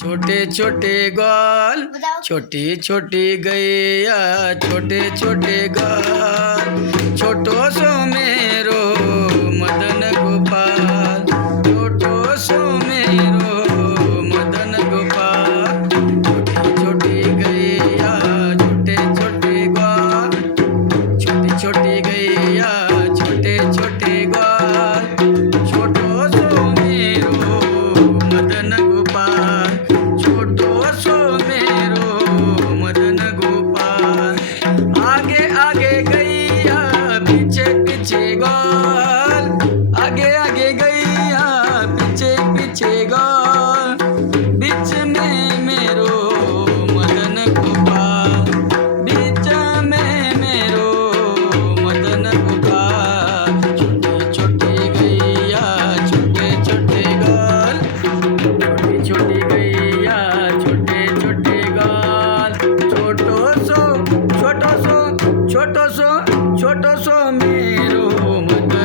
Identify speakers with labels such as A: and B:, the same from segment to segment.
A: छोटे छोटे गाल छोटे छोटे गैया छोटे छोटे गाल छोटो सो ग्वाल आगे आगे गैया, पीछे पीछे ग्वाल बीच में मेरो मदन गोपाल। बीच में मेरो मदन गोपाल। छोटे छोटे गैया, छोटे छोटे गाल। छोटी छोटी गैया, छोटे छोटे गाल। छोटो सो छोटो सो छोटो सो छोटो सो मेरो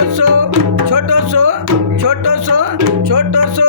A: ছোটশো ছোটশো ছোটশো ছোটশো